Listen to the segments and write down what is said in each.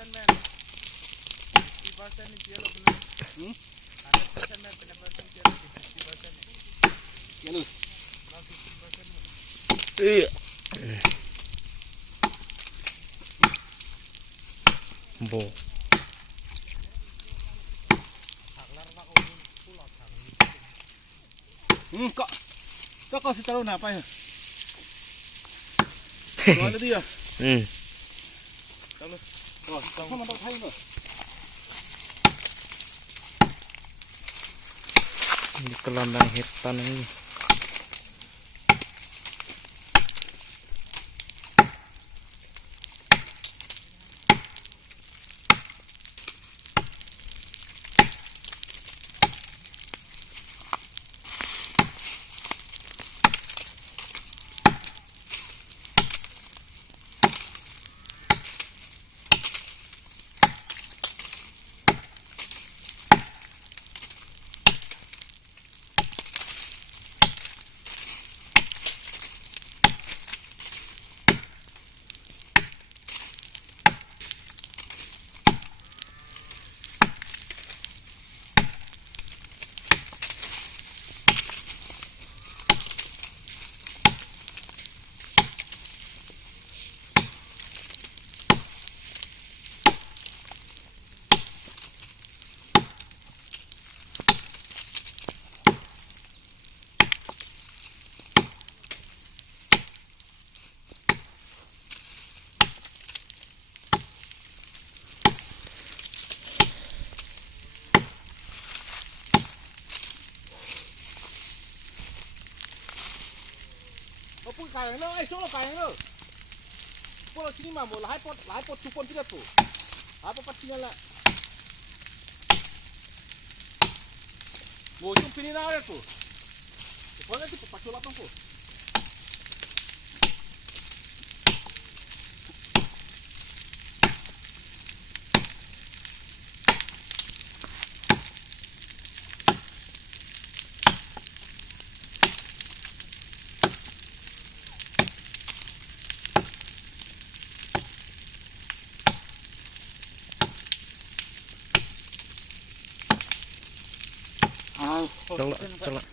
100% man. 50% is yellow benar. 100% man, 10% yellow, 50%. Yellow. Now 50% man. Bo. Taklar nak pulau tang. Kok si tahu apa ya? Soalnya dia. Kalau sama tak tahu nggak? Ini kelandang hitam ini. Pun kaya lo, so kaya lo. Pun sini mah mau lahai pot cupon tidak tu. Apa pastinya lah. Mau jump sini nak tu. Pun nanti pacul apa tu? Celak.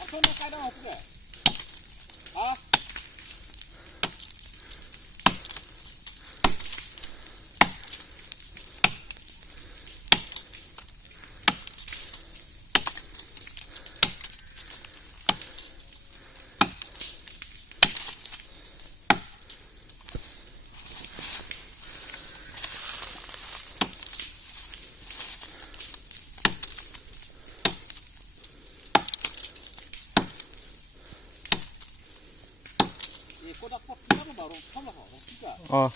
Apa nak kaya dah apa? Ah. Kau dah pot kita baru, kamu dah pot kita. Oh.